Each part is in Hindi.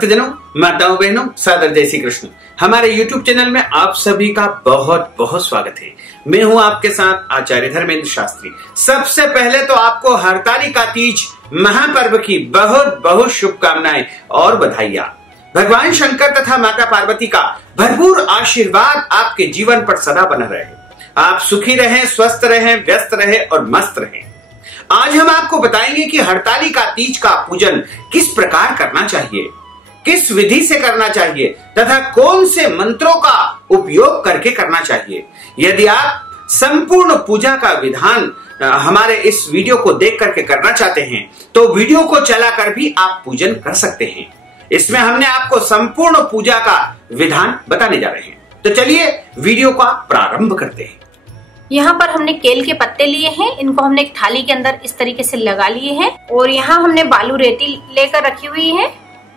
भक्तजनों, माताओं, बहनों, सादर जय श्री कृष्ण। हमारे YouTube चैनल में आप सभी का बहुत बहुत स्वागत है। मैं हूं आपके साथ आचार्य धर्मेंद्र शास्त्री। सबसे पहले तो आपको हरतालिका तीज महापर्व की बहुत बहुत शुभकामनाएं और बधाइयां। भगवान शंकर तथा माता पार्वती का भरपूर आशीर्वाद आपके जीवन पर सदा बना रहे। आप सुखी रहें, स्वस्थ रहें, व्यस्त रहें और मस्त रहें। आज हम आपको बताएंगे कि हरतालिका तीज का पूजन किस प्रकार करना चाहिए, किस विधि से करना चाहिए तथा कौन से मंत्रों का उपयोग करके करना चाहिए। यदि आप संपूर्ण पूजा का विधान हमारे इस वीडियो को देख करके करना चाहते हैं तो वीडियो को चलाकर भी आप पूजन कर सकते हैं। इसमें हमने आपको संपूर्ण पूजा का विधान बताने जा रहे हैं। तो चलिए वीडियो का प्रारंभ करते हैं। यहाँ पर हमने केल के पत्ते लिए हैं, इनको हमने एक थाली के अंदर इस तरीके से लगा लिए हैं और यहाँ हमने बालू रेती लेकर रखी हुई है।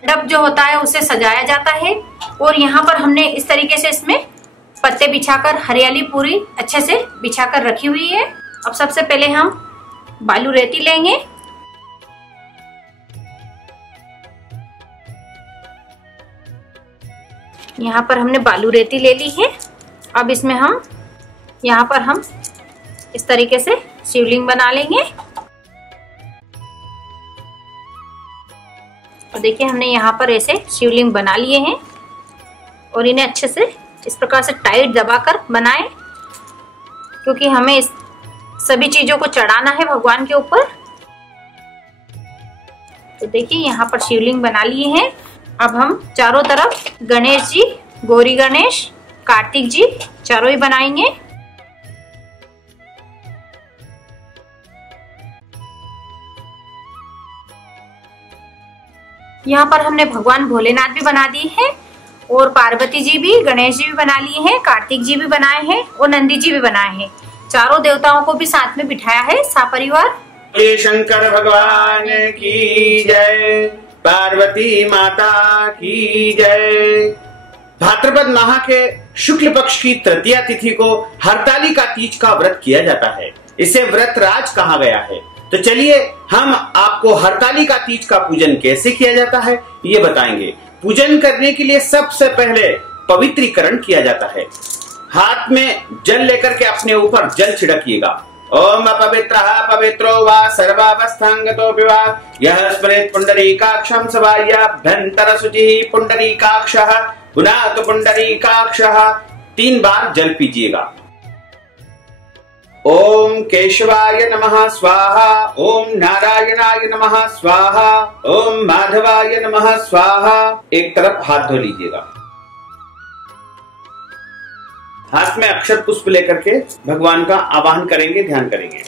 मंडप जो होता है उसे सजाया जाता है और यहाँ पर हमने इस तरीके से इसमें पत्ते बिछाकर हरियाली पूरी अच्छे से बिछाकर रखी हुई है। अब सबसे पहले हम बालू रेती लेंगे। यहाँ पर हमने बालू रेती ले ली है। अब इसमें हम यहाँ पर हम इस तरीके से शिवलिंग बना लेंगे। और देखिए हमने यहाँ पर ऐसे शिवलिंग बना लिए हैं और इन्हें अच्छे से इस प्रकार से टाइट दबाकर बनाएं, क्योंकि हमें इस सभी चीजों को चढ़ाना है भगवान के ऊपर। तो देखिए यहाँ पर शिवलिंग बना लिए हैं। अब हम चारों तरफ गणेश जी, गौरी गणेश, कार्तिक जी चारों ही बनाएंगे। यहाँ पर हमने भगवान भोलेनाथ भी बना दिए हैं और पार्वती जी भी, गणेश जी भी बना लिए हैं, कार्तिक जी भी बनाए हैं और नंदी जी भी बनाए हैं। चारों देवताओं को भी साथ में बिठाया है सपरिवार। शंकर भगवान की जय, पार्वती माता की जय। भाद्रपद माह के शुक्ल पक्ष की तृतीया तिथि को हरतालिका तीज का व्रत किया जाता है। इसे व्रत राज कहा गया है। तो चलिए हम आपको हरतालिका तीज का पूजन कैसे किया जाता है ये बताएंगे। पूजन करने के लिए सबसे पहले पवित्रीकरण किया जाता है। हाथ में जल लेकर के अपने ऊपर जल छिड़किएगा। ओम अपवित्रः पवित्रो वा सर्वावस्थांगतो विवा यः स्मरेत् पुंडरीकाक्षं सवायाभ्यंतर शुचिः पुंडरीकाक्षः पुनातु पुंडरीकाक्षः। 3 बार जल पीजिएगा। ओम केशवाय नमः स्वाहा, ओम नारायणाय नमः स्वाहा, ओम माधवाय नमः स्वाहा। एक तरफ हाथ धो लीजिएगा। हाथ में अक्षत पुष्प लेकर के भगवान का आवाहन करेंगे, ध्यान करेंगे।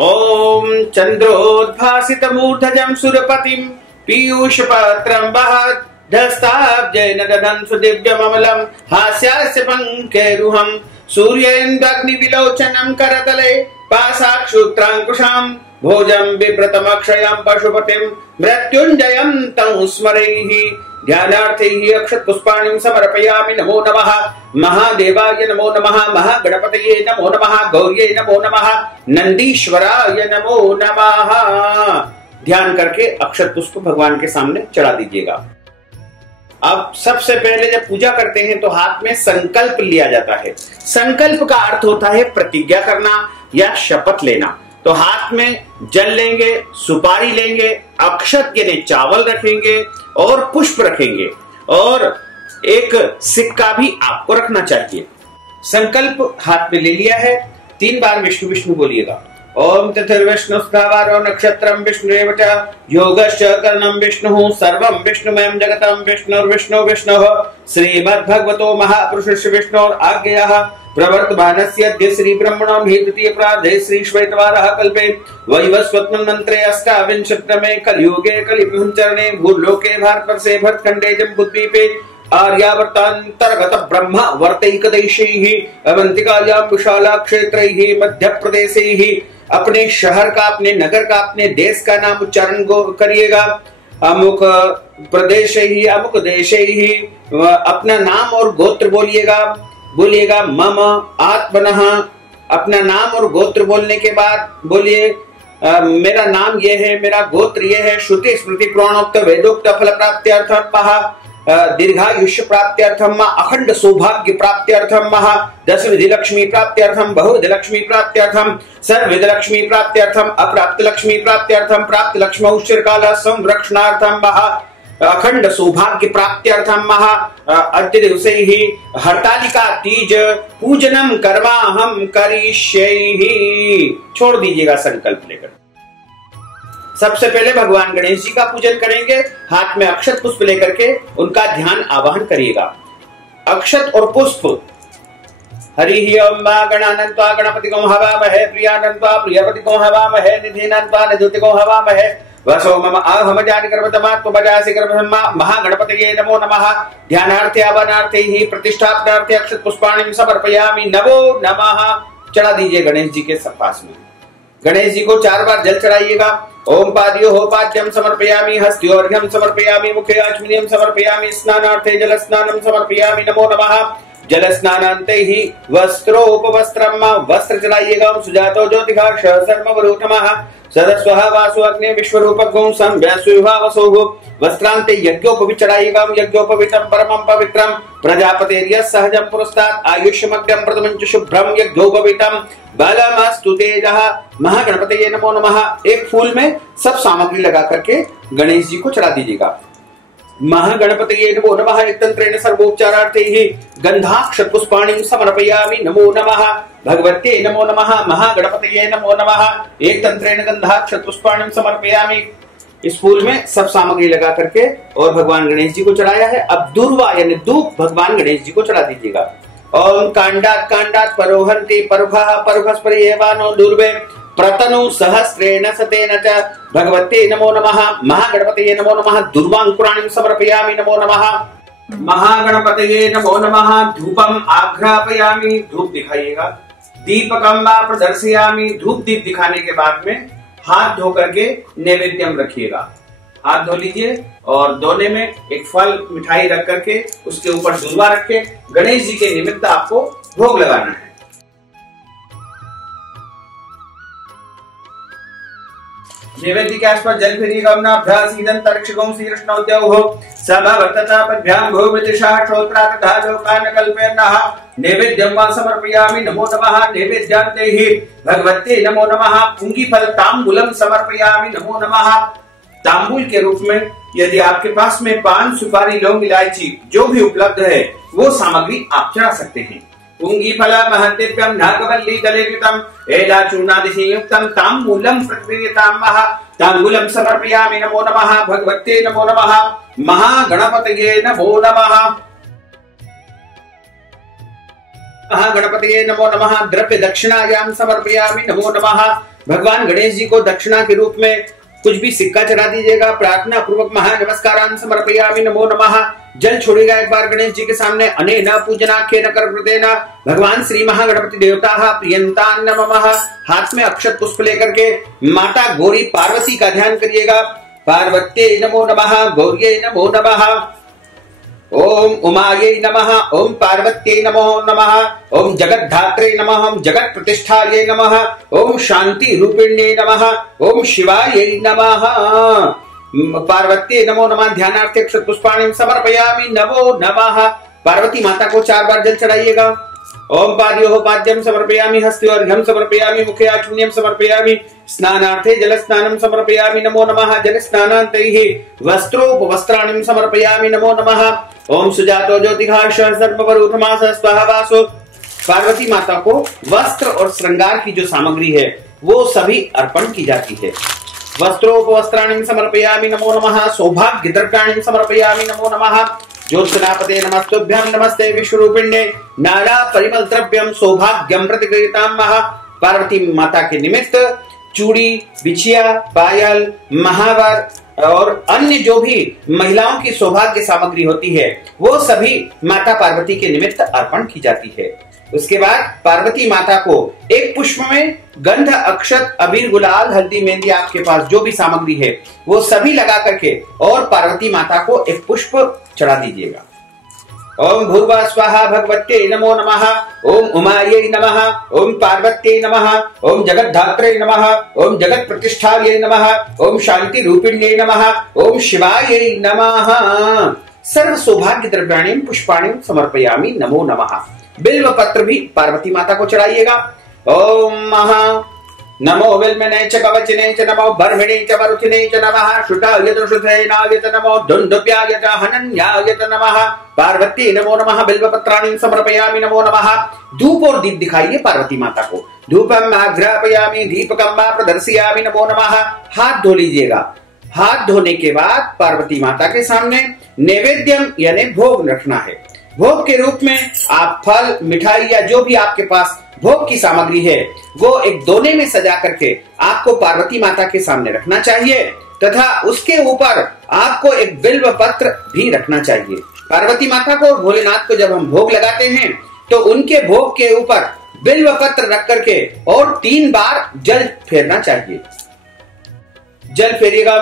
ओम चंद्रोद्भासित मूर्धजं सुरपतिं पीयूष पत्रं वहत् धस्ताब्जैन ददन् सुदिव्यममलं हास्यास्य पंकेरुहं सूर्येन्द्रग्नि विलोचनं करतले पाशाक्षुत्रांकुशं भोजं बिभ्रतमक्षयं पशुपतिं मृत्युंजयं तं स्मरैः ध्यानार्थैः अक्षत पुष्पाणि समर्पयामि। नमो नमः महादेवाय, नमो नमः महागणपतये, नमो नमः गौर्ये, नमो नमः नंदीश्वराय, नमो नमः। ध्यान करके अक्षत पुष्प भगवान के सामने चढ़ा दीजिएगा। अब सबसे पहले जब पूजा करते हैं तो हाथ में संकल्प लिया जाता है। संकल्प का अर्थ होता है प्रतिज्ञा करना या शपथ लेना। तो हाथ में जल लेंगे, सुपारी लेंगे, अक्षत यानी चावल रखेंगे और पुष्प रखेंगे और एक सिक्का भी आपको रखना चाहिए। संकल्प हाथ में ले लिया है। 3 बार विष्णु विष्णु बोलिएगा। ओम तथिर्विष्णु स्थावरो नक्षत्रम विष्णुरेव च योगश्च कर्णं विष्णुः सर्वं विष्णुमयं जगतं विष्णुर्विष्णु विष्णुः श्रीमद्भगवतो महापुरुषस्य विष्णोर् आज्ञयाः प्रवर्तमानस्य अद्य श्री ब्रह्मणो हि द्वितीय प्रार्धे श्री श्वेतवारः कल्पे वैवस्वतमन्त्रे अष्टाविंशतितमे कलियुगे कलिपुंचरणे भूलोके भारतवर्षे भरतखण्डे जम्बूद्वीपे आर्यावर्तान्तर्गत ब्रह्म वर्तैकदेशैः अवंतिकायां विशाला क्षेत्रैः मध्य प्रदेशैः। अपने शहर का, अपने नगर का, अपने देश का नाम उच्चारण करिएगा। अमुक प्रदेशैः अमुक देशैः। अपना नाम और गोत्र बोलिएगा मम आत्मनः। अपना नाम और गोत्र बोलने के बाद बोलिए मेरा नाम ये है, मेरा गोत्र ये है, श्रुति स्मृति पुराणोक्त वेदोक्त फल प्राप्त्यर्थम महा दीर्घायुष्य प्राप्त्यर्थम महा अखंड सौभाग्य प्राप्त्यर्थम महा दशविधि लक्ष्मी प्राप्त्यर्थम बहुविधि लक्ष्मी प्राप्त्यर्थम सर्वविध लक्ष्मी प्राप्त्यर्थम अप्राप्त लक्ष्मी प्राप्त्यर्थम प्राप्त लक्ष्मौ चिरकाल संरक्षणार्थम महा अखंड सौभाग्य प्राप्त्यर्थम महा अद्य दिवसे ही हरतालिका तीज पूजनम कर्मा हम करिष्यैहि। छोड़ दीजिएगा संकल्प लेकर। सबसे पहले भगवान गणेश जी का पूजन करेंगे। हाथ में अक्षत पुष्प लेकर के उनका ध्यान आवाहन करिएगा। अक्षत और पुष्प हरि ओम गणानन्त्वा गणपतिगो हवामहे प्रियानन्त्वा प्रियपतिगो हवामहे निधिनन्त्वा निधुतिगो हवामहे वसो मम आहम जानि गर्भतमात्म बजासि गर्भधम्मा महागणपतये नमो नमः। ध्यानार्थे आवाहनार्थे ही प्रतिष्ठापनार्थे अक्षत पुष्पाणि समर्पयामि नमो नमः। चढ़ा दीजिए गणेश जी के पास में। गणेश जी को 4 बार जल चढ़ाइएगा। ओम पाद्यो हो पाद्यम समर्पयामि हस्त्योर्घ्यम समर्पयामि मुखे आचमनीयम समर्पयामि स्नानार्थे जल स्नानम समर्पयामि नमो नमः। जल स्नानान्ते ही वस्त्रोपवस्त्रम वस्त्र चढ़ाइएगा। सुजातो ज्योतिषाक्ष सर्ववरूथमः सदस्वः वासु अग्नि विश्वरूपगुं संव्यासुविभावसोः वस्त्रान्ते यज्ञोपवीत चढ़ाइएगा। यज्ञोपवीतम परमं पवित्रम प्रजापतेर्यः सहजं पुरस्तात् आयुष्यमग्रं प्रथमं च शुभ्रं यज्ञोपवीतम बलमस्तु तेजः। महागणपतये नमो नमः। एक फूल में सब सामग्री लगा करके गणेश जी को चढ़ा दीजिएगा। महागणपतये नमो नमः। एक तंत्रेण सर्वोपचारार्थे ही गंधाक्षत पुष्पाणि समर्पयामि नमो नमः। भगवते नमो नमः। महागणपतये नमो नमः। एक तंत्रेण गंधाक्षत पुष्पाणि समर्पयामि। इस फूल में सब सामग्री लगा करके और भगवान गणेश जी को चढ़ाया है। अब दूर्वा यानी धूप भगवान गणेश जी को चढ़ा दीजिएगा। ओम कांडात कांडात परोहन्ति परुभः परुभस्परियेवानो दूर्वे प्रतनु सहस्रेण सतेन च भगवते नमो नमः। महागणपतये नमो नमः। दुर्वांकुराणि समर्पयामि नमो नमः। महागणपतये नमो नमः। धूपम आघ्रापयामि। धूप दिखाइएगा। दीपकम वा प्रदर्शयामि। धूप दीप दिखाने के बाद में हाथ धो करके नैवेद्यम रखिएगा। हाथ धो लीजिए और दोने में एक फल मिठाई रख करके उसके ऊपर दूर्वा रखे। गणेश जी के निमित्त आपको भोग लगाना है। नैवेद्य के आसपास जल फेरिएगा। अभ्यासीदंतरिक्षगों श्रीकृष्णोद्यौः सभवततापभ्यां भूमितिशः श्रोत्रातधालोकान् कल्पयन्नः नैवेद्यं वा समर्पयामि नमो नमः। नैवेद्यान्ते हि भगवते नमो नमः। पुंगीफल तांबूलम समर्पयामि नमो नमः। तांबूल के रूप में यदि आपके पास में पान सुपारी लौंग इलायची जो भी उपलब्ध है वो सामग्री आप चढ़ा सकते हैं। पुंगीफल महत्तेभ्यं नागवल्ली दलेकृतं एलाचूर्णादिसंयुक्तं तांबूलं प्रक्रियतामः। तांबूलं समर्पयामि नमो नमः। भगवते नमो नमः। महागणपतये नमो नमः। महागणपतये नमो नमः। द्रव्य दक्षिणायां समर्पयामि नमो नमः। भगवान गणेश जी को दक्षिणा के रूप में कुछ भी सिक्का चढ़ा दीजिएगा। प्रार्थना पूर्वक महानमस्कारान् समर्पयामि नमो नमः। जल छोड़ेगा एक बार गणेश जी के सामने। अनेन पूजनाख्येन करकृतेन भगवान श्री महागणपति देवताः प्रियन्तान् नमः। हाथ में अक्षत पुष्प लेकर के माता गौरी पार्वती का ध्यान करिएगा। पार्वत्यै नमो नमः। गौर्यै नमो नमः। ओम उमायै नमः। ओम पार्वत्यै नमो नमः। ओम जगद्धात्रे नमः। ओम जगत प्रतिष्ठायै नमः। ओम शांति रूपिण्यै नमः। ओम शिवायै नमः। पार्वत्यै नमो नमः। ध्यानार्थे अक्षत पुष्पाणि समर्पयामि नमो नमः। पार्वती माता को 4 बार जल चढ़ाइएगा। ओम पाद्यो पाद्यम समर्पयामि हस्त्योर्घ्यम समर्पयामि मुखे आचमनीयम समर्पयामि स्नानार्थे जल स्नानम समर्पयामि नमो नमः। जल स्नानान्ते ही वस्त्रोपवस्त्राणि समर्पयामि नमो नमः। ओम सुजातो ज्योतिषाक्ष सर्ववरूथमास स्वः वासो। पार्वती माता को वस्त्र और श्रृंगार की जो सामग्री है वो सभी अर्पण की जाती है। वस्त्रोपवस्त्राणि समर्पयामि नमो नमः। सौभाग्य द्रव्याणि समर्पयामि नमो नमः। ज्योत्सनापते नमस्तुभ्यं नमस्ते विश्वरूपिण्ये नारा परिमल द्रव्यम सौभाग्यम प्रतिगृहीतामः। पार्वती माता के निमित्त चूड़ी बिछिया पायल महावर और अन्य जो भी महिलाओं की सौभाग्य सामग्री होती है वो सभी माता पार्वती के निमित्त अर्पण की जाती है। उसके बाद पार्वती माता को एक पुष्प में गंध अक्षत अबीर गुलाल हल्दी मेहंदी आपके पास जो भी सामग्री है वो सभी लगा करके और पार्वती माता को एक पुष्प चढ़ा दीजिएगा। ओम भूर्वा स्वाहा भगवत्यै नमो नमः। ओम उमायै नमः। ओम पार्वत्यै नमः। ओम जगद्धात्रे नमः। ओम जगत प्रतिष्ठायै नमः। ओम शांति रूपिण्यै नमः। ओम शिवायै नमः। सर्व सौभाग्य द्रव्याणि पुष्पाणि समर्पयामि नमो नमः। बिल्व पत्र भी पार्वती माता को चढ़ाइएगा। ओम महा नमो विल्मने च कवचने च नमो बर्हिणे च वरुथिने च नमः। श्रुताय च श्रुतसेनाय च नमो दुन्दुभ्याय च हनन्याय च नमः। पार्वती नमो नमः। बिल्वपत्राणि समर्पयामि नमो नमः। धूप और दीप दिखाइए पार्वती माता को। धूपम आघ्रापयामि दीपकम वा प्रदर्शयामि नमो नमः। हाथ धो लीजिएगा। हाथ धोने के बाद पार्वती माता के सामने नैवेद्यम यानी भोग रखना है। भोग के रूप में आप फल, मिठाई या जो भी आपके पास भोग की सामग्री है वो एक दोने में सजा करके आपको पार्वती माता के सामने रखना चाहिए तथा उसके ऊपर आपको एक बिल्व पत्र भी रखना चाहिए। पार्वती माता को और भोलेनाथ को जब हम भोग लगाते हैं तो उनके भोग के ऊपर बिल्व पत्र रख करके और 3 बार जल फेरना चाहिए। जल फेरिएगा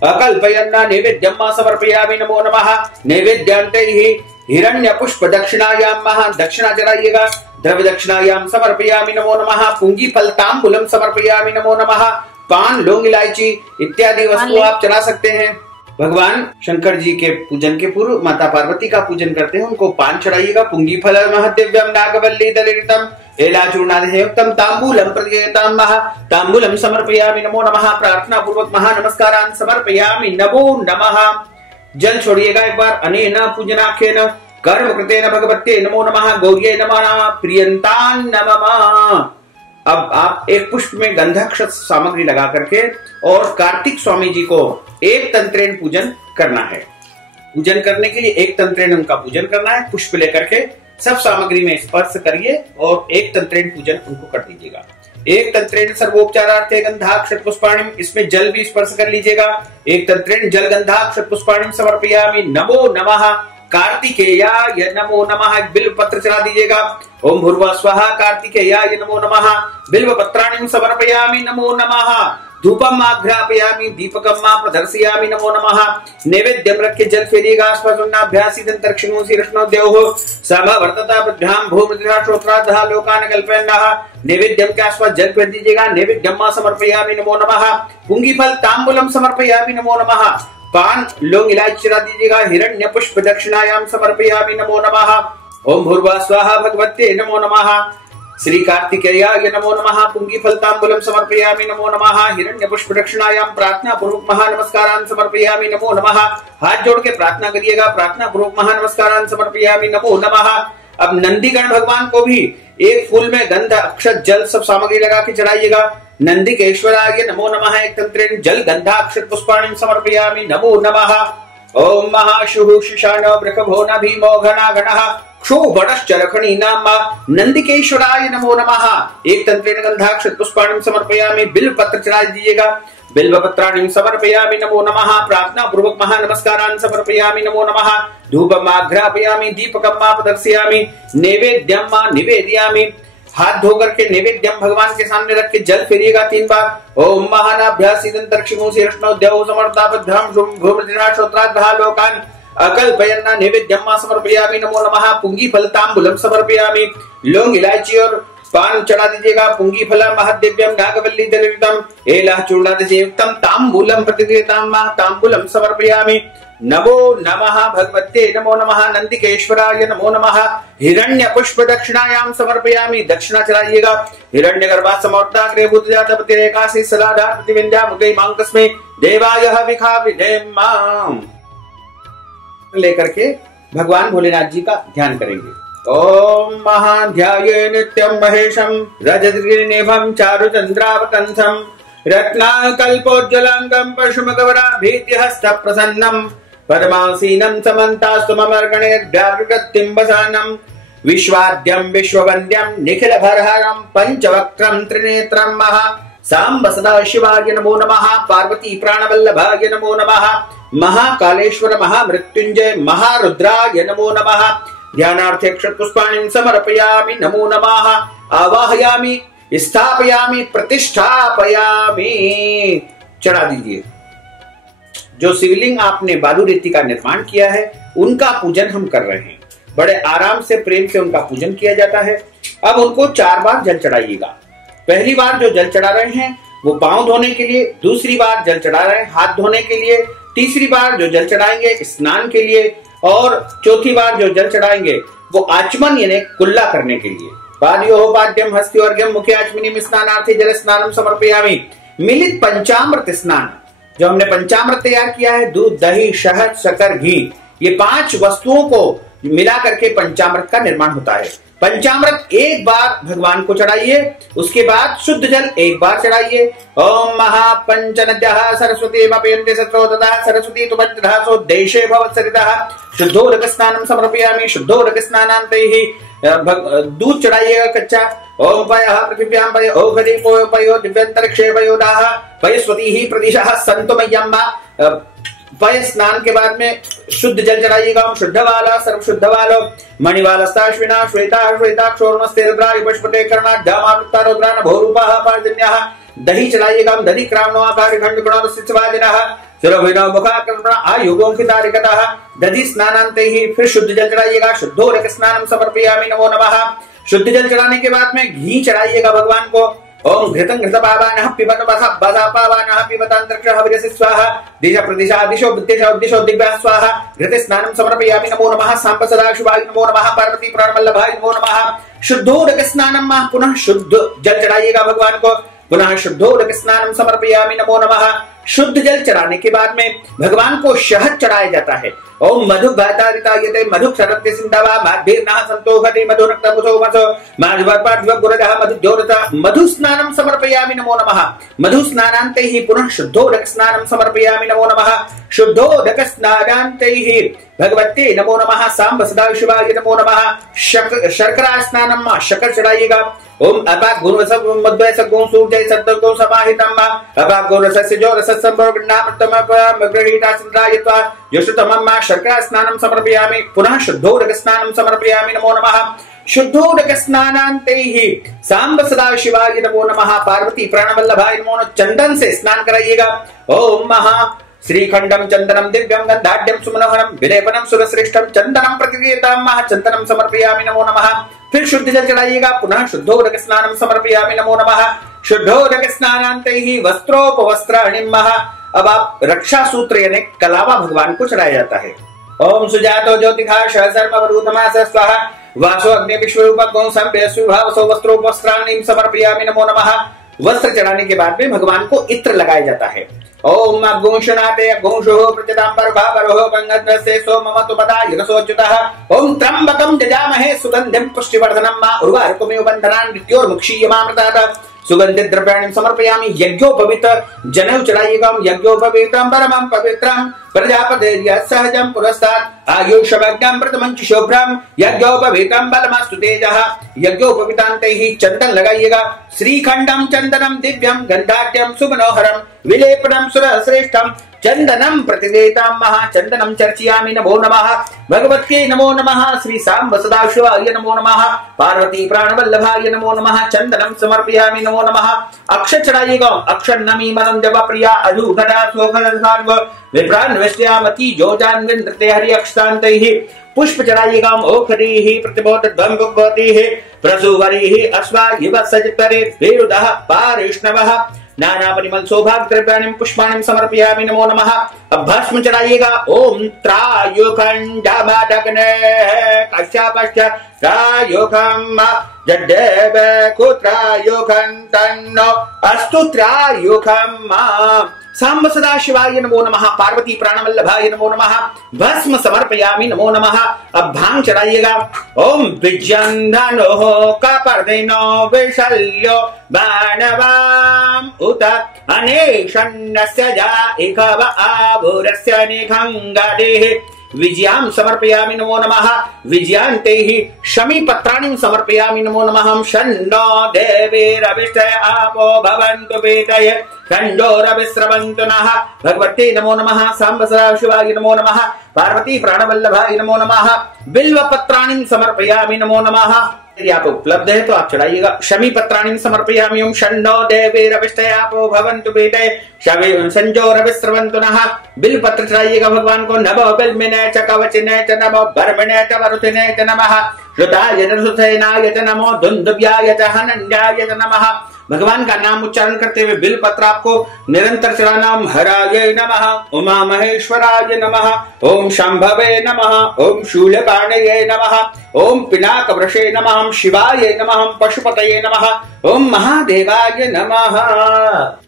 अकल्पयन्ना नैवेद्यम समर्पयामि नमो नमः। नैवेद्यांते ही हिरण्य पुष्प दक्षिणायाम महा दक्षिणा चढ़ाइएगा। द्रव्य दक्षिणायाम समर्पयामि नमो नमः। पुंगी फल तांबूलम समर्पयामि नमो नमः। पान, लौंग, इलायची इत्यादि वस्तु आप चढ़ा सकते हैं। भगवान शंकर जी के पूजन के पूर्व माता पार्वती का पूजन करते हैं, उनको पान चढ़ाइएगा। पुंगी फल महदिव्यम नागवल्ली दलितम एलाचूर्णादियुक्तम तांबूलम प्रदीयताम महा तांबूलम समर्पयामि नमो नमः। प्रार्थना पूर्वक महा नमस्कारान् समर्पयामि नमो नमः। जल छोड़िएगा एक बार। अनेन पूजनाख्येन कर्म कृतेन भगवत्यै नमो नमः। गौर्यै नमः। प्रियंतान् नमः। अब आप एक पुष्प में गंधक्षत सामग्री लगा करके और कार्तिक स्वामी जी को एक तंत्रेण पूजन करना है। पूजन करने के लिए एक तंत्रेण उनका पूजन करना है। पुष्प लेकर के सब सामग्री में स्पर्श करिए और एक तंत्रेण पूजन उनको कर दीजिएगा। एक तंत्रेण सर्वोपचारार्थे गंधाक्षत पुष्पाणि, इसमें जल भी स्पर्श कर लीजिएगा। एक तंत्रेण जल गंधाक्षत पुष्पाणि समर्पयामि नमो नमः। कार्तिकेयाय नमो नमः। बिल्व पत्र चढ़ा दीजिएगा। ओम भूर्वा स्वाहा कार्तिकेयाय नमो नमः। बिल्व पत्राणि समर्पयामि नमो नमः। धूपम आघ्रापयामि दीपकम मा प्रदर्शयामि नमो नमः। नैवेद्यम रख के जल फेरिएगा। आस्वादुन्नाभ्यासी दंतरक्षिणो शीर्ष्णोद्योः समवर्तता बुद्ध्याम भूमृतिहा श्रोत्राद्धा लोकान कल्पयन्नः। नैवेद्यम के आसपास जल फेर दीजिएगा। नैवेद्यम मा समर्पयामि नमो नमः। पुंगी फल तांबूलम समर्पयामि नमो नमः। पान, लौंग, इलायची चढ़ा दीजिएगा। हिरण्य पुष्प दक्षिणायाम समर्पयामि नमो नमः। ओम भूर्वा स्वाहा भगवत्यै नमो नमः। श्री कार्तिकेयाय नमो नमः। पुंगी फल तांबूलम समर्पयामि नमो नमः। हिरण्य पुष्प दक्षिणायाम प्रार्थना पूर्वक महा नमस्कारान् समर्पयामि नमो नमः। हाथ जोड़ के प्रार्थना करिएगा। प्रार्थना पूर्वक महा नमस्कारान् समर्पयामि नमो नमः। अब नंदीगण भगवान को भी एक फूल में गंध, अक्षत, जल सब सामग्री लगा के चढ़ाइएगा। नंदिकेश्वराय नमो नमः। एक तंत्रेण जल गंधाक्षत पुष्पाणि समर्पयामि नमो नमः। ओम महाशुः शिशानो वृषभो नभीमो घनागणः क्षोभणश्चरखणी नाम नंदिकेश्वराय नमो नमः। एक तंत्रेण गंधाक्षत पुष्पाणि समर्पयामि। बिल्व पत्र चढ़ा दीजिएगा। बिल्व पत्राणि समर्पयामि नमो नमः। प्रार्थना पूर्वक महा नमस्कारान् समर्पयामि नमो नमः। धूपम आघ्रापयामि दीपकम मा प्रदर्शयामि नैवेद्यम मा निवेदयामि। हाथ धो करके नैवेद्यम भगवान के सामने रख के जल फेरिएगा 3 बार। ओम महानाभ्यासी दंतरक्षिणो शीर्ष्णोद्योः समर्तापद्भ्याम भूमृतिहा श्रोत्राद्धा लोकान् अकल्पयन्ना नैवेद्यम समर्पयामि नमो नमः। पुंगी फल तांबूलम समर्पयामि। लौंग, इलायची और पान चढ़ा दीजिएगा। पुंगी फल महदिव्यम नागवल्ली दलितम एलाचूर्णादियुक्तम तांबूलम प्रदीयताम तांबूलम समर्पयामि नमो नमः। भगवत्यै नमो नमः। नंदिकेश्वराय नमो नमः। हिरण्य पुष्प दक्षिणायाम समर्पयामि। दक्षिणा चढ़ाइएगा। हिरण्य गर्भात् समोर्ताग्रे भूतजातपतिरेकासी सलाधार प्रतिविंध्या मुद्रै मां तस्मै देवाय विखा विधेम मां। लेकर के भगवान भोलेनाथ जी का ध्यान करेंगे। ओम महाध्याये नित्यम महेशम रजतगिरिनिभं चारुचंद्रावतंसं रत्नाकल्पोज्ज्वलांगं पशुमगवराभीतिहस्त प्रसन्नं पद्मासीनं समन्तास्तुमर्गणेर्व्यावृगत्तिं वसानं विश्वाद्यं विश्ववन्द्यं निखिलभरहरं पंचवक्त्रं त्रिनेत्रं महा सांब सदा शिवाय नमो नमः। पार्वती प्राणवल्लभाय नमो नमः। महाकालेश्वर महामृत्युंजय महारुद्राय नमो नमः। ध्यानार्थे अक्षत पुष्पाणि समर्पयामि नमो नमः। आवाहयामि स्थापयामि प्रतिष्ठापयामि। चढ़ा दीजिए। जो शिवलिंग आपने बालू रेती का निर्माण किया है उनका पूजन हम कर रहे हैं। बड़े आराम से प्रेम से उनका पूजन किया जाता है। अब उनको 4 बार जल चढ़ाइएगा। पहली बार जो जल चढ़ा रहे हैं वो पांव धोने के लिए, दूसरी बार जल चढ़ा रहे हैं हाथ धोने के लिए, तीसरी बार जो जल चढ़ाएंगे स्नान के लिए, और चौथी बार जो जल चढ़ाएंगे वो आचमन यानी कुल्ला करने के लिए। पाद्यो पाद्यम हस्त्योर्घ्यम मुखे आचमनी स्नानार्थे जल स्नानम समर्पयामि। मिलित पंचामृत स्नान, जो हमने पंचामृत तैयार किया है, दूध, दही, शहद, शक्कर, घी, ये 5 वस्तुओं को मिला करके पंचामृत का निर्माण होता है। पंचामृत एक बार भगवान को चढ़ाइए, उसके बाद शुद्ध जल एक बार चढ़ाइए। ओम महापंचनद्यः सरस्वती सरस्वती तुभद्रधासो देशे भवत्सरितः शुद्धोदक स्नानम समर्पयामि। शुद्धोदक स्नानान्तैहि दूध चढ़ाइएगा कच्चा। ओम पयः पृथिव्यां पय ओघरी पयो दिव्यंतरिक्षे पयोदाः पयस्वती प्रदिशः सन्तु मय्यम्मा। पय स्नान के बाद में शुद्ध जल चढ़ाइएगा। शुद्ध वाला सर्व शुद्ध वालो मणिवालस्ताश्विना श्वेता श्वेताक्षोर्णस्तेरुद्राय पुष्पते कर्णाढ्यामावृत्ता रुद्रान भोरूपाः पार्जन्यः। दही चढ़ाइएगा। दधि क्रामणो आकार खंड गुणोस्तिवादिनः सुरभिनव मुखाकर्मण आयुगोंकितारिकतः। दधि स्नानान्ते ही फिर शुद्ध जल चढ़ाइएगा। शुद्धोदक स्नानम समर्पयामि नमो नमः। शुद्ध जल चढ़ाने के बाद में घी चढ़ाइएगा भगवान को। ओम घृतं घृतपावानः पिबत बसापावानः पिबतांतरिक्षः विरसि स्वाहा। दिशा प्रदिशा दिशो बुद्धिशो दिशो दिव्या स्वाहा। घृत स्नानम समर्पयामि नमो नमः। सांब सदाशिवाय नमो नमः। पार्वती प्राणवल्लभाय नमो नमः। शुद्धोदक स्नानम पुनः शुद्ध जल चढ़ाइएगा भगवान को। पुनः शुद्धोदक स्नानम समर्पयामि नमो नमः। शुद्ध जल चढ़ाने के बाद में भगवान को शहद चढ़ाया जाता है। ओम मधु भातारितायते मधु क्षरत्य सिंधवा माद्भिर्नः संतोषति मधुरक्तमुसो मसो माधुवर्पाद्वगुरजः मधुज्योरता। मधु स्नानम समर्पयामि नमो नमः। मधु स्नानान्ते ही पुनः शुद्धोदक स्नानम समर्पयामि नमो नमः। शुद्धोदक स्नानान्ते ही भगवते नमो नमः। सांब सदाशिवाय नमो नमः। शर्करा स्नानम शक्कर चढ़ाइएगा। ओम अपाक गुणवस मद्वैस गुण सूर्य सत्तगुण समाहितम अपाक गुणरसस्य जो रससंभवग्नामतम ग्रहीता संत्रायत्वा यशुतमम शर्करा स्नानम समर्पयामि। पुनः शुद्धोदक स्नानम समर्पयामि नमो नमः। शुद्धोदक स्नानान्ते ही सांब सदाशिवाय नमो नमः। पार्वती प्राणवल्लभाय नमो नमः। चंदन से स्नान कराइएगा। ओम महा श्रीखंडम चंदनम दिव्यम गंधाढ्यम सुमनोहरम विलेपनम सुरश्रेष्ठम चंदनम प्रतिगीताम चंदनम समर्पयामि नमो नमः। फिर शुद्ध जल चढ़ाइएगा। पुनः शुद्धोदक स्नानम समर्पयामि नमो नमः। शुद्धोदक स्नानान्ते ही वस्त्रोपवस्त्राणिम। अब आप रक्षा सूत्र यानी कलावा भगवान को चढ़ाया जाता है। ओम सुजातो ज्योतिघाष सर्वरूतमास स्वाहा वासो अग्नि विश्वरूप गौ संभ्यसुभावसो वस्त्रोपवस्त्राणिम समर्पयामि नमो नमः। वस्त्र चढ़ाने के बाद में भगवान को इत्र लगाया जाता है। ओम अग्गुंशनाते अग्गुंशो प्रत्यतांबर भावरो बंगद्रसे सोममतु पदाय रसोच्युतः। ओम त्र्यंबकं जजामहे सुगंधिं पुष्टिवर्धनं मा उर्वारुकमिव बन्धनान् मृत्योर्मुक्षीयमामृतात्। सुगंधित द्रव्याणि समर्पयामि। यज्ञोपवीत जनेऊ चढ़ाइएगा। यज्ञोपवीतम परमं पवित्रं प्रजापतेर्य सहजं पुरस्तात् आयुष्यवज्ञं प्रथमंच शोभ्रं यज्ञोपवीतम बलमस्तु तेजः। यज्ञोपवीतान्ते ही चंदन लगाइएगा। श्रीखंडम चंदनम दिव्यम गंधाढ्यम सुमनोहरम विलेपनम सुरश्रेष्ठम चंदनम प्रतिदेताम चंदनम चर्चयामि नमो नमः। भगवते नमो नमः। श्री सांब सदाशिवाय नमो नमः। पार्वती प्राणवल्लभाय नमो नमः। चंदनम समर्पयामि नमो नमः। अक्षर चढ़ाइएगा। अक्षर नमी मदन जब प्रिया अधुघटा सोखल विप्रान्वेष्यामति जोजान्विन नृत्य हरि अक्षतान्ते ही। पुष्प चढ़ाइएगा। ओखरी ही प्रतिबोध ध्वंगवती ही प्रसुवरी ही अश्वा युव सजतरे वेरुदः पारिष्णवः नाना परिमल सौभाग्य द्रव्याणि पुष्पाणि समर्पयामि नमो नमः। अब भस्म चढ़ाइएगा। ओम त्रायुखंडमदग्ने कश्यपश्च त्रायुखम जड्डेव कुत्रायुखंतन्नो अस्तु त्रायुखम। सांब सदाशिवाय नमो नमः। पार्वती प्राणवल्लभाय नमो नमः। भस्म समर्पयामि नमो नमः। अब भांग चढ़ाइएगा। ओम विजयंधनो कपर्दिनो विशल्यो बाणवाम उत अनेशन्नस्य जाइकव आभुरस्य निखंगदेः। विजयां समर्पयामि नमो नमः। विजयांते ही शमी पत्राणि समर्पयामि नमो नमः। शन्नो देवीरभिष्टय आपो भवन्तु पीतये खंडोरविस्रवन्तु नः। भगवते नमो नमः। सांब सदाशिवाय नमो नमः। पार्वती प्राणवल्लभाय नमो नमः। बिल्व पत्राणि समर्पयामि नमो नमः। यदि आप उपलब्ध है तो आप चढ़ाइएगा। शमी पत्राणि समर्पयामि। ओम षण्णो देवैरभिष्टयापो भवन्तु वेदे शवे संजो रविस्रवन्तु नः। बिल पत्र चढ़ाइएगा भगवान को। नमो बिल्मिने च कवचिने च नमो भर्मिणे च वरुथिने च नमः। श्रुताय च सुसेनाय च नमो दुन्दुभ्याय च हनन्याय च नमः। भगवान का नाम उच्चारण करते हुए बिल पत्र आपको निरंतर चढ़ाना। हराय नमः, उमा महेश्वराय नमः, ओम शंभवे नमः, ओम शूलपाणये नमः, ओम पिनाक वृषे नमः, ओम शिवाय नमः, ओम पशुपतये नमः, ओम महादेवाय नमः।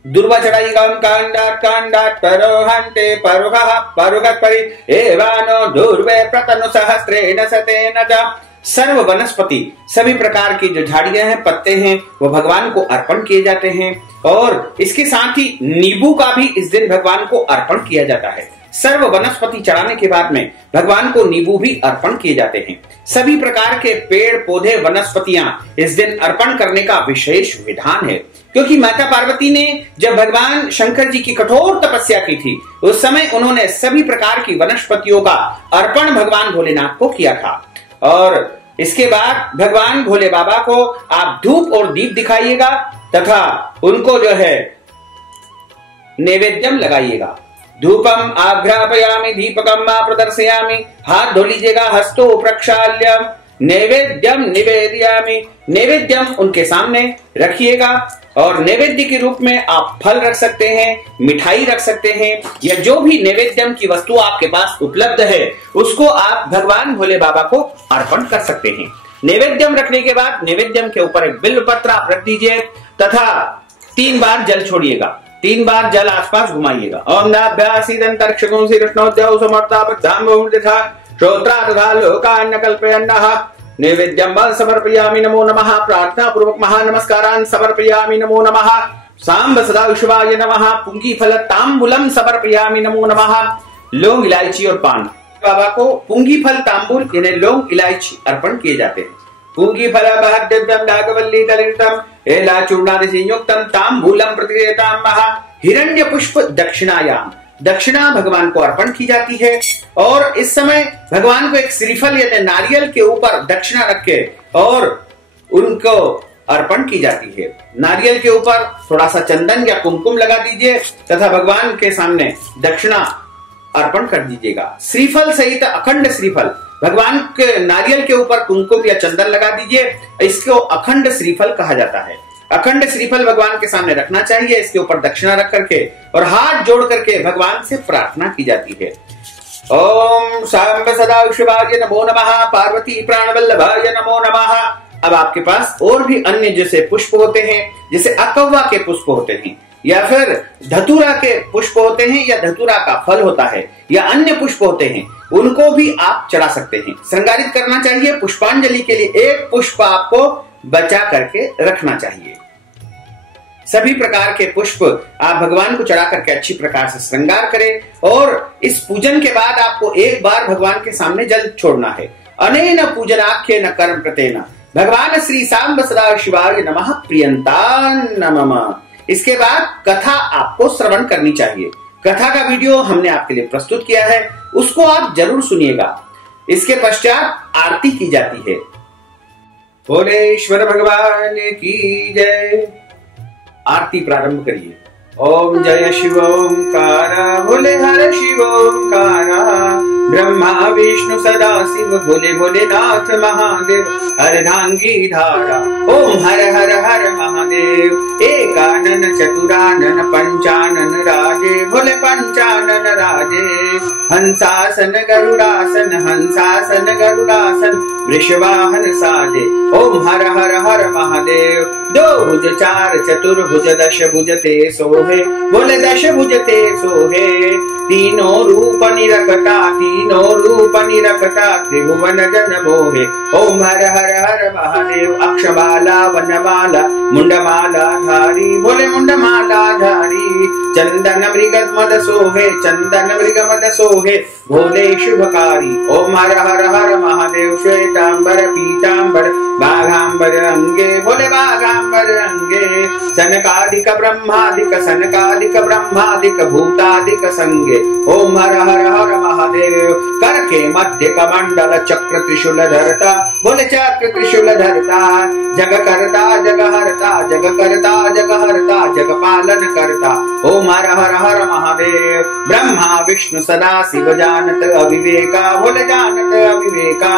दुर्वा चढ़ाइएगा। ओम कांडात कांडात परोहन्ते परुहः परुगत परि एवानो दुर्वे प्रतनु सहस्रेण सतेन च। सर्व वनस्पति, सभी प्रकार की जो झाड़ियां हैं, पत्ते हैं, वो भगवान को अर्पण किए जाते हैं। और इसके साथ ही नींबू का भी इस दिन भगवान को अर्पण किया जाता है। सर्व वनस्पति चढ़ाने के बाद में भगवान को नींबू भी अर्पण किए जाते हैं। सभी प्रकार के पेड़ पौधे वनस्पतियां इस दिन अर्पण करने का विशेष विधान है, क्योंकि माता पार्वती ने जब भगवान शंकर जी की कठोर तपस्या की थी, उस समय उन्होंने सभी प्रकार की वनस्पतियों का अर्पण भगवान भोलेनाथ को किया था। और इसके बाद भगवान भोले बाबा को आप धूप और दीप दिखाइएगा तथा उनको जो है नैवेद्यम लगाइएगा। धूपम आघ्रापयामि दीपकम मा प्रदर्शयामि। हाथ धो लीजिएगा। हस्तो प्रक्षाल्यम नैवेद्यम निवेदयामि। नैवेद्यम उनके सामने रखिएगा और नैवेद्य के रूप में आप फल रख सकते हैं, मिठाई रख सकते हैं, या जो भी नैवेद्यम की वस्तु आपके पास उपलब्ध है उसको आप भगवान भोले बाबा को अर्पण कर सकते हैं। नैवेद्यम रखने के बाद नैवेद्यम के ऊपर एक बिल्व पत्र आप रख दीजिए तथा 3 बार जल छोड़िएगा। 3 बार जल आसपास घुमाइएगा। ओम नाभ्यासीदंतरिक्षगुं श्रीकृष्णोद्यौ समर्तापद्धाम्बुमूर्तिथा श्रोत्रा तथा लोकान्न कल्पयन्नः। नैवेद्यं समर्पयामि नमो नमः। प्रार्थना पूर्वक महानमस्कारान् समर्पयामि नमो नमः। सांब सदाशिवाय नमः। पुंगी फल तांबूलम समर्पयामि नमो नमः। लौंग इलायची और पान बाबा को पुंगी फल तांबूल यानी लौंग इलायची अर्पण किए जाते हैं। पुंगी फल महद्दिव्यं नागवल्ली दलितम एला चूर्णादि संयुक्तम तांबूलम प्रतिदेताम महा। हिरण्य पुष्प दक्षिणायाम, दक्षिणा भगवान को अर्पण की जाती है। और इस समय भगवान को एक श्रीफल यानी नारियल के ऊपर दक्षिणा रख के और उनको अर्पण की जाती है। नारियल के ऊपर थोड़ा सा चंदन या कुमकुम लगा दीजिए तथा भगवान के सामने दक्षिणा अर्पण कर दीजिएगा। श्रीफल सहित अखंड श्रीफल, भगवान के नारियल के ऊपर कुमकुम या चंदन लगा दीजिए। इसको अखंड श्रीफल कहा जाता है। अखंड श्रीफल भगवान के सामने रखना चाहिए। इसके ऊपर दक्षिणा रख करके और हाथ जोड़ करके भगवान से प्रार्थना की जाती है। ओम सांब सदाशिवाय नमो नमः। पार्वती प्राणवल्लभाय नमो नमः। अब आपके पास और भी अन्य जैसे पुष्प होते हैं, जैसे अकव्वा के पुष्प होते हैं, या फिर धतूरा के पुष्प होते हैं, या धतूरा का फल होता है, या अन्य पुष्प होते हैं, उनको भी आप चढ़ा सकते हैं। श्रृंगारित करना चाहिए। पुष्पांजलि के लिए एक पुष्प आपको बचा करके रखना चाहिए। सभी प्रकार के पुष्प आप भगवान को चढ़ा करके अच्छी प्रकार से श्रृंगार करें। और इस पूजन के बाद आपको एक बार भगवान के सामने जल छोड़ना है। अनेन पूजनाख्य न कर्म प्रतेन भगवान श्री सांब सदाशिवाय नमः प्रियंतान नमः। इसके बाद कथा आपको श्रवण करनी चाहिए। कथा का वीडियो हमने आपके लिए प्रस्तुत किया है, उसको आप जरूर सुनिएगा। इसके पश्चात आरती की जाती है। भोलेश्वर भगवान की जय। आरती प्रारंभ करिए। ओम जय शिव ओंकारा भोले हर शिव ओंकारा। ब्रह्मा विष्णु सदा शिव भोले भोलेनाथ महादेव। अर्धांगी धारा ओम हर हर हर महादेव। एकानन चतुरानन पंचानन राजे भोले पंचानन राजे। हंसासन गरुड़ासन हंसासन गरुड़ासन वृषवाहन साजे। ओम हर हर हर महादेव। 2 भुज 4 चतुर्भुज 10 भुज ते सोहे बोले 10 भुज ते सोहे। तीनों रूप निरकटा तीनों रूप निरकटा त्रिभुवन जन मोहे। ओम हर हर हर महादेव। अक्षमाला वनमाला मुंडमाला धारी भोले मुंडमाला धारी। चंदन मृगद मद सोहे चंदन मृग मद सोहे भोले शुभकारी। ओम हर हर हर महादेव। श्वेतांबर पीतांबर बाघांबर अंगे भोले बाघांबर अंगे। सनकादिक ब्रह्मादिक सनकादिक ब्रह्मादिक भूतादिक संगे। ओम हर हर हर महादेव। कर के मध्य कमंडल चक्र त्रिशूल धरता, बोले चक्र त्रिशूल धरता, जग करता जग हरता, जग करता जग हरता, जग पालन करता। ओम हर हर हर महादेव। ब्रह्मा विष्णु सदा शिव जानत अविवेका, बोले जानत अविवेका।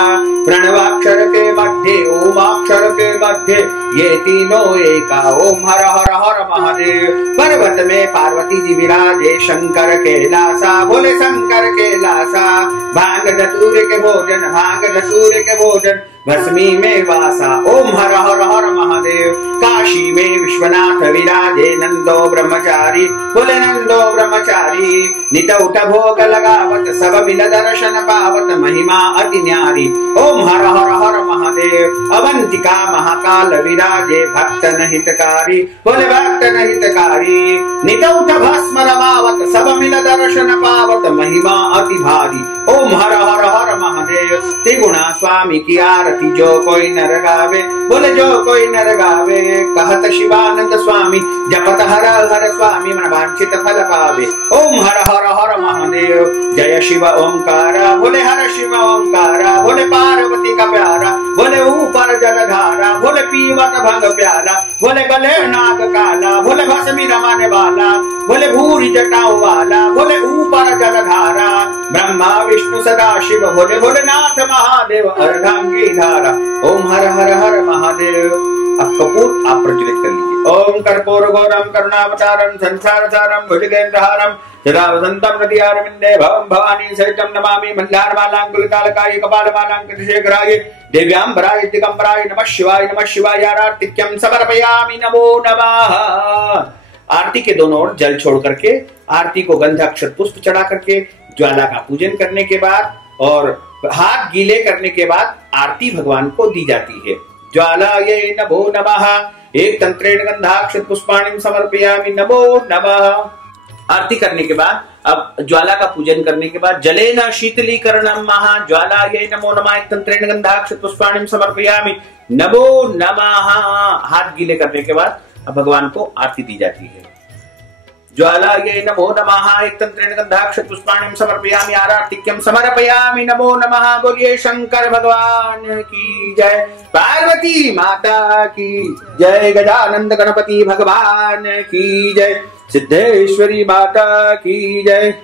प्रणवाक्षर के मध्य ओमाक्षर के मध्य ये तीनों एका। ओम हर हर हर महादेव। पर्वत में पार्वती जी विराजे, शंकर कैलासा, बोले शंकर कैलासा। भांग धतूर के भोजन, भांग धतूर के भोजन, भस्मी में वासा। ओम हर हर हर महादेव। काशी में विश्वनाथ विराजे, नंदो ब्रह्मचारी, बोले नंदो ब्रह्मचारी। नित उठ भोग लगावत, सब मिल दर्शन पावत, महिमा अति न्यारी। ओम हर हर हर महादेव। अवंतिका महाकाल विराजे, भक्त हितकारी, बोले भक्त हितकारी। नित उठ भस्म रमावत, सब मिल दर्शन पावत, महिमा अति भारी। ओम हर हर हर महादेव। त्रिगुणा स्वामी की आरती जो कोई नर गावे, बोले जो कोई नर गावे। कहत शिवानंद स्वामी, जपत हर हर स्वामी, मन वांछित फल पावे। ओम हर हर हर महादेव। जय शिव ओंकारा, बोले हर शिव ओंकारा, बोले पार्वती का प्यारा, बोले ऊपर जलधारा, बोले पीवत भंग प्याला, बोले गले नाग काला, बोले भस्मी रमाने वाला, बोले भूरी जटाओं वाला, बोले ऊपर जलधारा। ब्रह्मा विष्णु सदा शिव, बोले भोलेनाथ महादेव, अर्धांगी धारा। ओम हर हर हर महादेव। अब कपूर आप प्रज्वलित कर लीजिए। ओम कर्पूर गौरम करुणावतारम संसार सारम भुजगेन्द्रहारम सदा वसंतम नदियारविंदे भवम भवानी सहितम नमामि। मल्लारमालांकुलिकालकाय कपालमालांकृतशेखराय दिव्यांबराय दिगंबराय नमः शिवाय नमः शिवाय। आरतिक्यम समर्पयामि नमो नमः। आरती के दोनों ओर जल छोड़ करके, आरती को गंध अक्षत पुष्प चढ़ा करके, ज्वाला का पूजन करने के बाद और हाथ गीले करने के बाद आरती भगवान को दी जाती है। ज्वालायै नमो नमः। एक तंत्रेण गंधाक्षत पुष्पाणिं समर्पयामि नमो नमः। आरती करने के बाद अब ज्वाला का पूजन करने के बाद जलेन शीतलीकरणं महा ज्वालायै नमो नमः। एक तंत्रेण गंधाक्षत पुष्पाणिं समर्पयामि नमो नमः। हाथ गीले करने के बाद अब भगवान को आरती दी जाती है। ज्वालायै नमो नमः। एक तंत्रेण गंधाक्षत पुष्पाणिं समर्पयामि आरतिक्यं समर्पयामि नमो नमः। बोलिए शंकर भगवान की जय, पार्वती माता की जय, गजानंद गणपति भगवान की जय, सिद्धेश्वरी माता की जय।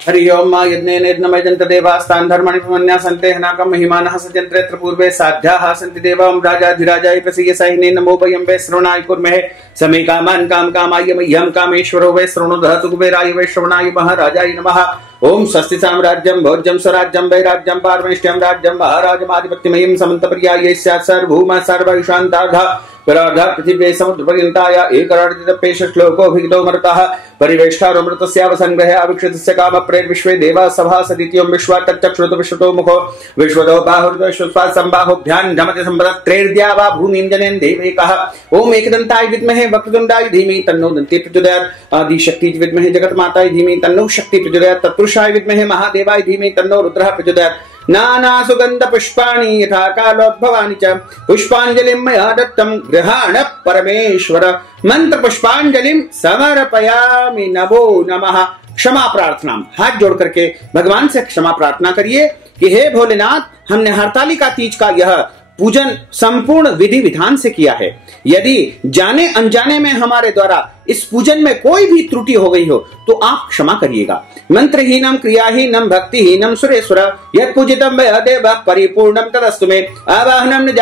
हरि ओम मा यज्ञेन यज्ञमय जन्त देवास्तान् धर्माणि प्रमन्या सन्ते हनाकं महिमानः सजन्त्रेऽत्र पूर्वे साध्याः सन्ति देवं राजाधिराजाय प्रसीयसायिने नमो वयं वै श्रवणाय कुर्महे समे कामान् कामकामाय मह्यं कामेश्वरो वै श्रवणो दहतु कुबेराय वै श्रवणाय महाराजाय नमः। ओम स्वस्ति साम्राज्यं भोज्यं स्वराज्यं वैराज्यं पारमेष्ट्यं राज्यं महाराजमाधिपत्यमयं समन्तपर्यायै स्यात् सर्वभूमः सर्वैशान्तार्धः परार्धा पृथिवी समुद्रपर्यन्ताय एकरार्जितपेश श्लोकोऽभिहितो मरुतः परिवेष्टारोमृतस्यावसंग्रहे अविक्षितस्य कामप्रेर विश्वे देवा सभा सदित्यं विश्वा तच्चक्षुरुत विश्वतो मुखो विश्वतो बाहुर्तो विश्वस्वात् संबाहुभ्यां जमते संवदत्रेर्द्या वा भूमिं जनेन देवैकः। ओम एकदन्ताय विद्महे वक्रतुण्डाय धीमहि तन्नो दन्ती प्रचोदयात्। आदिशक्ति विद्महे जगन्माताय धीमहि तन्नो शक्ति प्रचोदयात्। तत्पुरुषाय विद्महे महादेवाय धीमहि तन्नो रुद्रः प्रचोदयात्। नाना सुगंध पुष्पाणि यथा कालोद्भवानि च पुष्पांजलिं मया दत्तं गृहाण परमेश्वर। मंत्र पुष्पांजलिं समर्पयामि नमो नमः। क्षमा प्रार्थना, हाथ जोड़ करके भगवान से क्षमा प्रार्थना करिए कि हे भोलेनाथ, हमने हरतालिका तीज का यह पूजन संपूर्ण विधि विधान से किया है। यदि जाने अनजाने में हमारे द्वारा इस पूजन में कोई भी त्रुटि हो गई हो तो आप क्षमा करिएगा। मंत्रहीनम क्रियाहीनम भक्तिहीनम सुरेश्वर यत् पूजितम वै देव परिपूर्णम तदस्तु मे। आवाहनम न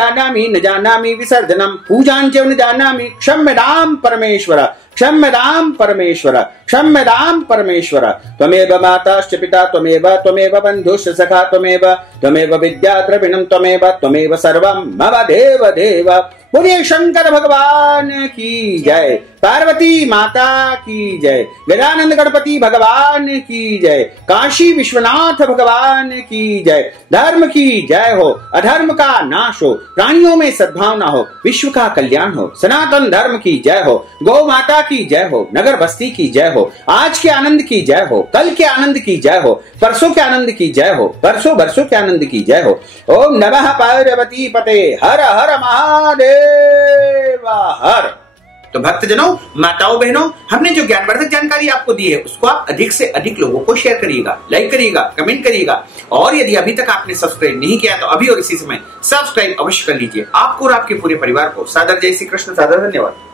जानामि विसर्जनम पूजांच न जानामि क्षम्यतां परमेश्वर क्षम्यतां परमेश्वर क्षम्यतां परमेश्वर। त्वमेव माताश्च पिता त्वमेव बन्धुश्च सखा त्वमेव विद्या द्रविणं त्वमेव सर्वं मम देव देव। बोलिए शंकर भगवान की जय, पार्वती माता की जय, गजानंद गणपति भगवान की जय, काशी विश्वनाथ भगवान की जय। धर्म की जय हो, अधर्म का नाश हो, प्राणियों में सद्भावना हो, विश्व का कल्याण हो, सनातन धर्म की जय हो, गौ माता की जय हो, नगर बस्ती की जय हो, आज के आनंद की जय हो, कल के आनंद की जय हो, परसों के आनंद की जय हो, बरसों बरसों के आनंद की जय हो। ओम नमः पार्वती पते हर हर महादेव हर। तो भक्तजनों, माताओं, बहनों, हमने जो ज्ञानवर्धक जानकारी आपको दी है उसको आप अधिक से अधिक लोगों को शेयर करिएगा, लाइक करिएगा, कमेंट करिएगा। और यदि अभी तक आपने सब्सक्राइब नहीं किया तो अभी और इसी समय सब्सक्राइब अवश्य कर लीजिए। आपको और आपके पूरे परिवार को सादर जय श्री कृष्ण, सादर धन्यवाद।